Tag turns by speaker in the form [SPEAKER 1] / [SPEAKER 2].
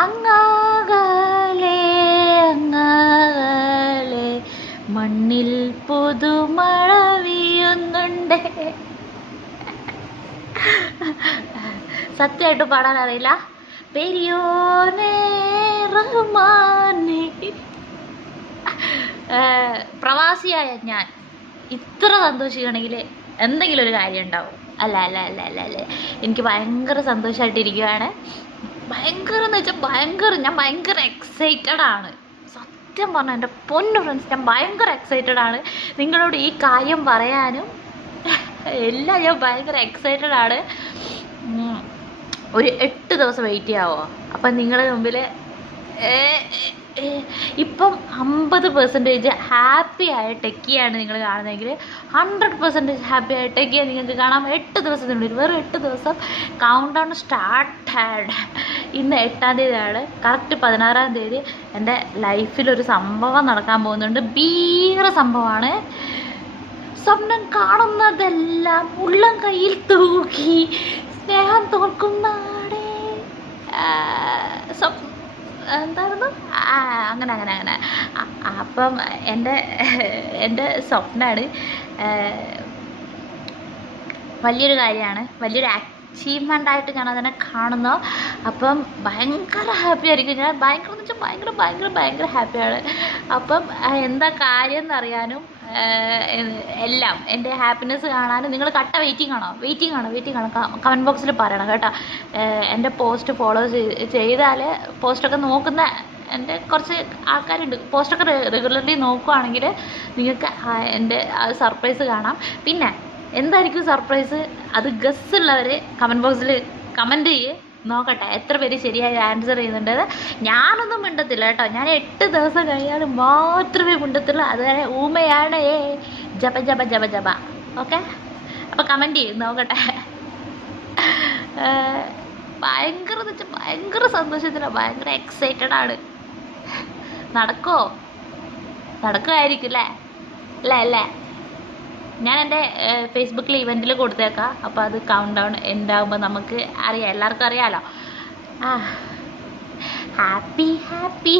[SPEAKER 1] അങ്ങാകലെ അങ്ങാകലെ മണ്ണിൽ പുതുമഴ വീയുന്നുണ്ട്. സത്യമായിട്ട് പാടാൻ അറിയില്ല. പെരിയോനെ പ്രവാസിയായ ഞാൻ ഇത്ര സന്തോഷിക്കണമെങ്കിൽ എന്തെങ്കിലും ഒരു കാര്യം ഉണ്ടാവും. അല്ല അല്ല അല്ല അല്ല അല്ല. എനിക്ക് ഭയങ്കര സന്തോഷമായിട്ടിരിക്കുകയാണ് ഭയങ്കര എന്ന് വെച്ചാൽ ഭയങ്കര ഞാൻ ഭയങ്കര എക്സൈറ്റഡ് ആണ്. സത്യം പറഞ്ഞാൽ എന്റെ പൊന്നു ഫ്രണ്ട്സ് ഞാൻ ഭയങ്കര എക്സൈറ്റഡ് ആണ്. നിങ്ങളോട് ഈ കാര്യം പറയാനും എല്ലാം ഞാൻ ഭയങ്കര എക്സൈറ്റഡ് ആണ്. ഒരു എട്ട് ദിവസം വെയിറ്റ് ചെയ്യാവോ? അപ്പം നിങ്ങളുടെ മുമ്പിൽ ഇപ്പം അമ്പത് പെർസെന്റേജ് ഹാപ്പി ആയ ടെക്കിയാണ് നിങ്ങൾ കാണുന്നതെങ്കിൽ ഹൺഡ്രഡ് പെർസെന്റേജ് ഹാപ്പി ആയ ടെക്കിയാണ് നിങ്ങൾക്ക് കാണാം. എട്ട് ദിവസത്തിനുള്ളിൽ വെറും എട്ട് ദിവസം കൗണ്ട് ഡൗൺ സ്റ്റാർട്ടഡ് ഇന്ന് എട്ടാം തീയതിയാണ്. കറക്റ്റ് പതിനാറാം തീയതി. എന്റെ ലൈഫിലൊരു സംഭവം നടക്കാൻ പോകുന്നുണ്ട്. ഭീകര സംഭവമാണ്. സ്വപ്നം കാണുന്നതെല്ലാം ഉള്ളം കയ്യിൽ തൂക്കി സ്നേഹം തോൽക്കുന്നാടേ ആ, സ്വപ് എന്തായിരുന്നു? അങ്ങനെ അങ്ങനെ അങ്ങനെ. അപ്പം എന്റെ എന്റെ സ്വപ്നമാണ് വലിയൊരു കാര്യമാണ്. വലിയൊരു അച്ചീവ്മെന്റ് ആയിട്ട് ഞാൻ അതിനെ കാണുന്നു. അപ്പം ഭയങ്കര ഹാപ്പി ആയിരിക്കും. ഞാൻ ഭയങ്കര എന്ന് വെച്ചാൽ ഭയങ്കര ഭയങ്കര ഭയങ്കര ഹാപ്പിയാണ് അപ്പം എന്താ കാര്യം എന്നറിയാനും എല്ലാം എന്റെ ഹാപ്പിനെസ് കാണാനും നിങ്ങൾ കട്ട വെയിറ്റിംഗ് ആണോ? വെയിറ്റിംഗ് ആണോ? വെയിറ്റിംഗ് ആണോ? കമന്റ് ബോക്സിൽ പറയണം കേട്ടോ. എന്റെ പോസ്റ്റ് ഫോളോ ചെയ്താൽ പോസ്റ്റൊക്കെ നോക്കുന്ന എന്റെ കുറച്ച് ആൾക്കാരുണ്ട്. പോസ്റ്റൊക്കെ റെഗുലർലി നോക്കുവാണെങ്കിൽ നിങ്ങൾക്ക് എന്റെ സർപ്രൈസ് കാണാം. പിന്നെ എന്തായിരിക്കും സർപ്രൈസ്? അത് ഗസ് ഉള്ളവർ കമന്റ് ബോക്സിൽ കമന്റ് ചെയ്യേ. നോക്കട്ടെ എത്ര പേര് ശരിയായി ആൻസർ ചെയ്യുന്നുണ്ട്. ഞാനൊന്നും മിണ്ടത്തില്ല കേട്ടോ. ഞാൻ എട്ട് ദിവസം കഴിഞ്ഞാൽ മാത്രമേ മിണ്ടത്തുള്ളൂ. അതുവരെ ഊമയാണ്. ഏ ജപ ജപ ജപ ജപ. ഓക്കെ? അപ്പോൾ കമന്റ് ചെയ്യും. നോക്കട്ടെ. ഭയങ്കര ഭയങ്കര സന്തോഷത്തിലാണ് ഭയങ്കര എക്സൈറ്റഡ് ആണ്. നടക്കോ? നടക്കുമായിരിക്കും അല്ലേ? അല്ലേ അല്ലേ? ഞാൻ എന്റെ ഫേസ്ബുക്കിൽ ഇവന്റിൽ കൊടുത്തേക്കാം. അപ്പോൾ അത് കൗണ്ട് ഡൗൺ എന്താകുമ്പോൾ നമുക്ക് അറിയാം. എല്ലാവർക്കും അറിയാമല്ലോ ആ ഹാപ്പി ഹാപ്പി.